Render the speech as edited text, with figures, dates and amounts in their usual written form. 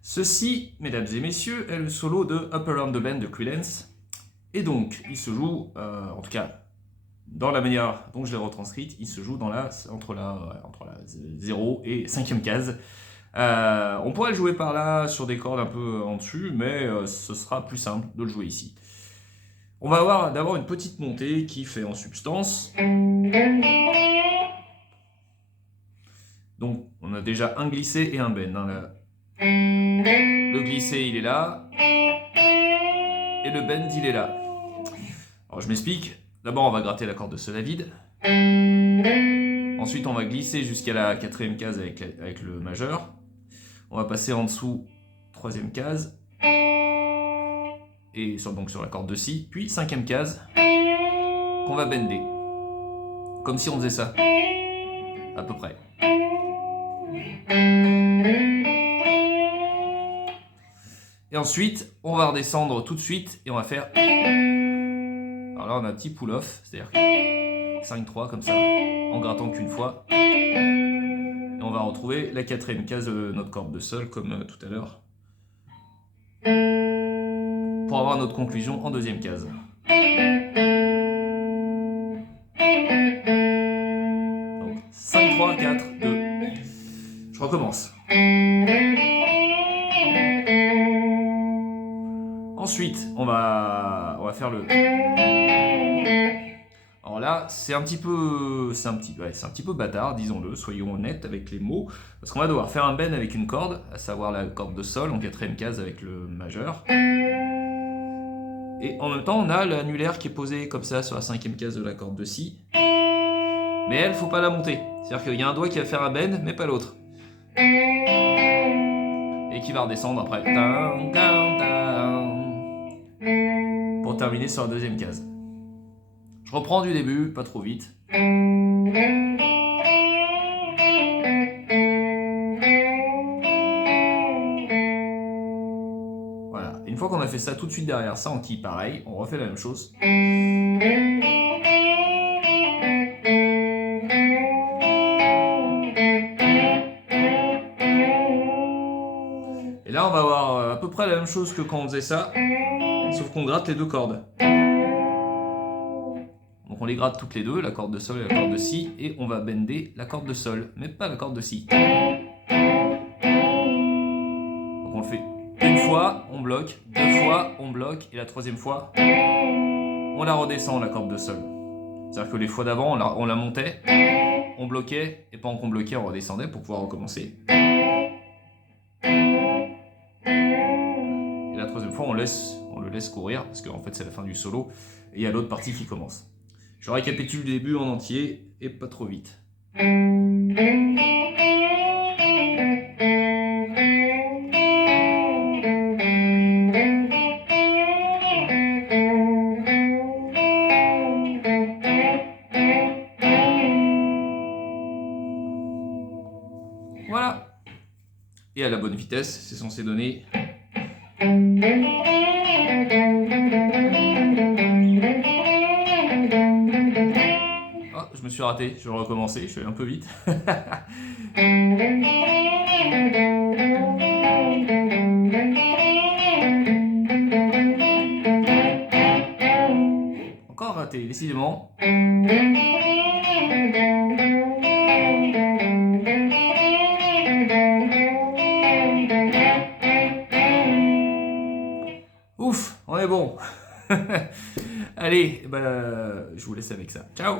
Ceci, mesdames et messieurs, est le solo de Up Around the Bend de Creedence. Et donc, il se joue, en tout cas, dans la manière dont je l'ai retranscrite, il se joue entre la 0 et 5e case. On pourrait le jouer par là sur des cordes un peu en dessus, mais ce sera plus simple de le jouer ici. On va avoir d'abord une petite montée qui fait en substance. Donc, on a déjà un glissé et un bend. Hein, le glissé, il est là. Et le bend, il est là. Alors, je m'explique. D'abord, on va gratter la corde de sol à vide. Ensuite, on va glisser jusqu'à la 4e case avec le majeur. On va passer en dessous, 3e case. Et donc sur la corde de si. Puis 5e case qu'on va bender. Comme si on faisait ça. À peu près. Et ensuite, on va redescendre tout de suite et on va faire... Alors là, on a un petit pull-off, c'est-à-dire 5-3 comme ça, en grattant qu'une fois. Et on va retrouver la 4e case de notre corde de sol, comme tout à l'heure, pour avoir notre conclusion en 2e case. Donc 5, 3, 4, 2. Je recommence. Ensuite, on va faire le... Alors là, c'est un petit peu bâtard, disons-le, soyons honnêtes avec les mots, parce qu'on va devoir faire un bend avec une corde, à savoir la corde de sol en 4e case avec le majeur. Et en même temps, on a l'annulaire qui est posé comme ça sur la 5e case de la corde de si. Mais elle, faut pas la monter. C'est-à-dire qu'il y a un doigt qui va faire un bend, mais pas l'autre. Et qui va redescendre après. Pour terminer sur la 2e case. Je reprends du début, pas trop vite. Voilà. Une fois qu'on a fait ça tout de suite derrière ça, en qui pareil, on refait la même chose. Et là, on va avoir à peu près la même chose que quand on faisait ça, sauf qu'on gratte les deux cordes. Donc on les gratte toutes les deux, la corde de sol et la corde de si, et on va bender la corde de sol, mais pas la corde de si. Donc on le fait une fois, on bloque, 2 fois, on bloque, et la 3e fois, on la redescend, la corde de sol. C'est-à-dire que les fois d'avant, on la montait, on bloquait, et pendant qu'on bloquait, on redescendait pour pouvoir recommencer. Et la 3e fois, on le laisse courir, parce qu'en fait c'est la fin du solo, et il y a l'autre partie qui commence. Je récapitule le début en entier, et pas trop vite. Voilà. Et à la bonne vitesse, c'est censé donner... Oh, je me suis raté, je vais recommencer, je suis allé un peu vite. Encore raté, décidément. Ouf, on est bon. Allez, je vous laisse avec ça. Ciao.